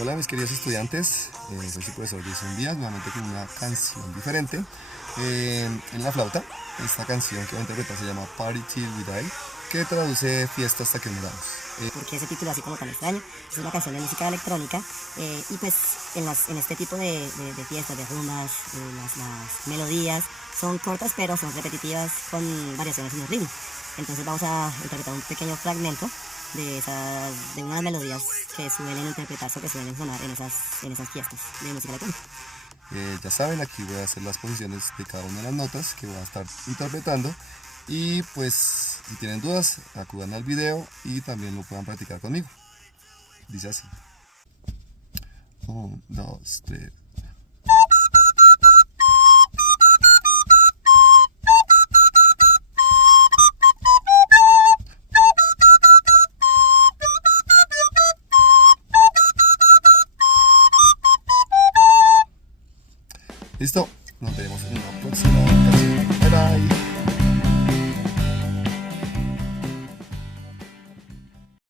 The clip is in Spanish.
Hola mis queridos estudiantes, soy su profesor Jason Díaz, nuevamente con una canción diferente en la flauta. Esta canción que voy a interpretar se llama Party Till We Die, que traduce fiesta hasta que muramos. ¿Por qué ese título así como tan extraño? Es una canción de música electrónica y pues en este tipo de fiestas, de rumbas, las melodías son cortas pero son repetitivas con variaciones en el ritmo. Entonces vamos a interpretar un pequeño fragmento de unas melodías que suelen interpretarse o que suelen sonar en esas fiestas de música electrónica. Ya saben, aquí voy a hacer las posiciones de cada una de las notas que voy a estar interpretando. Y pues si tienen dudas, acudan al video y también lo puedan practicar conmigo. Dice así: 1, 2, 3. Listo, nos vemos en la próxima.